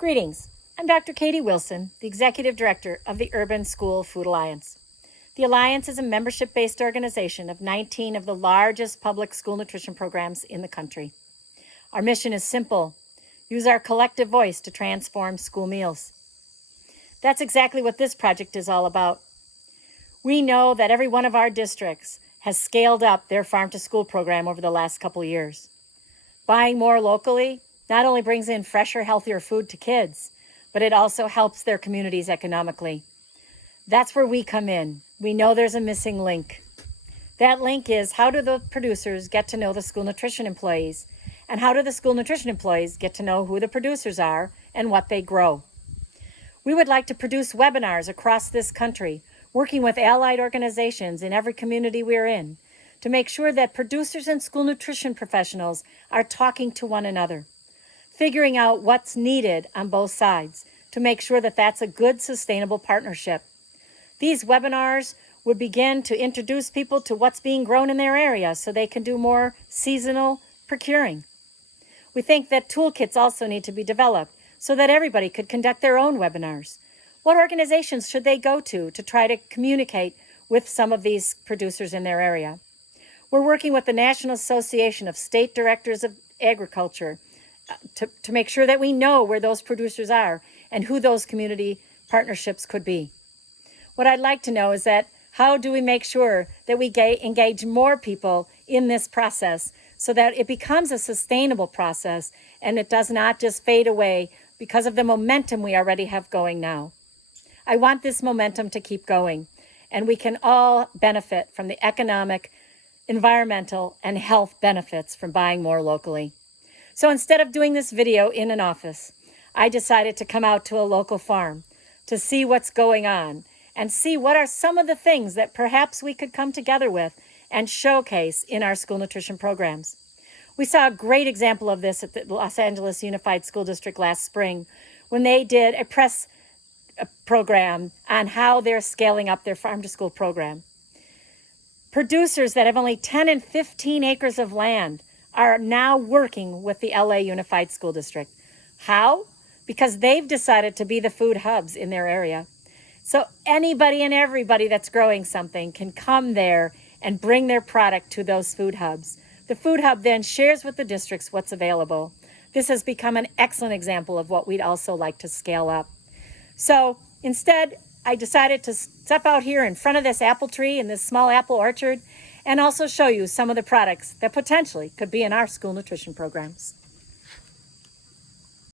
Greetings. I'm Dr. Katie Wilson, the Executive Director of the Urban School Food Alliance. The Alliance is a membership-based organization of 19 of the largest public school nutrition programs in the country. Our mission is simple: use our collective voice to transform school meals. That's exactly what this project is all about. We know that every one of our districts has scaled up their farm-to-school program over the last couple years. Buying more locally not only brings in fresher, healthier food to kids, but it also helps their communities economically. That's where we come in. We know there's a missing link. That link is, how do the producers get to know the school nutrition employees? And how do the school nutrition employees get to know who the producers are and what they grow? We would like to produce webinars across this country, working with allied organizations in every community we're in, to make sure that producers and school nutrition professionals are talking to one another, figuring out what's needed on both sides to make sure that that's a good, sustainable partnership. These webinars would begin to introduce people to what's being grown in their area so they can do more seasonal procuring. We think that toolkits also need to be developed so that everybody could conduct their own webinars. What organizations should they go to try to communicate with some of these producers in their area? We're working with the National Association of State Directors of Agriculture to make sure that we know where those producers are and who those community partnerships could be. What I'd like to know is that how do we make sure that we engage more people in this process so that it becomes a sustainable process and it does not just fade away because of the momentum we already have going now. I want this momentum to keep going, and we can all benefit from the economic, environmental, and health benefits from buying more locally. So instead of doing this video in an office, I decided to come out to a local farm to see what's going on and see what are some of the things that perhaps we could come together with and showcase in our school nutrition programs. We saw a great example of this at the Los Angeles Unified School District last spring when they did a press program on how they're scaling up their farm-to-school program. Producers that have only 10 and 15 acres of land are now working with the LA Unified School District. How? Because they've decided to be the food hubs in their area. So anybody and everybody that's growing something can come there and bring their product to those food hubs. The food hub then shares with the districts what's available. This has become an excellent example of what we'd also like to scale up. So instead, I decided to step out here in front of this apple tree in this small apple orchard and also show you some of the products that potentially could be in our school nutrition programs.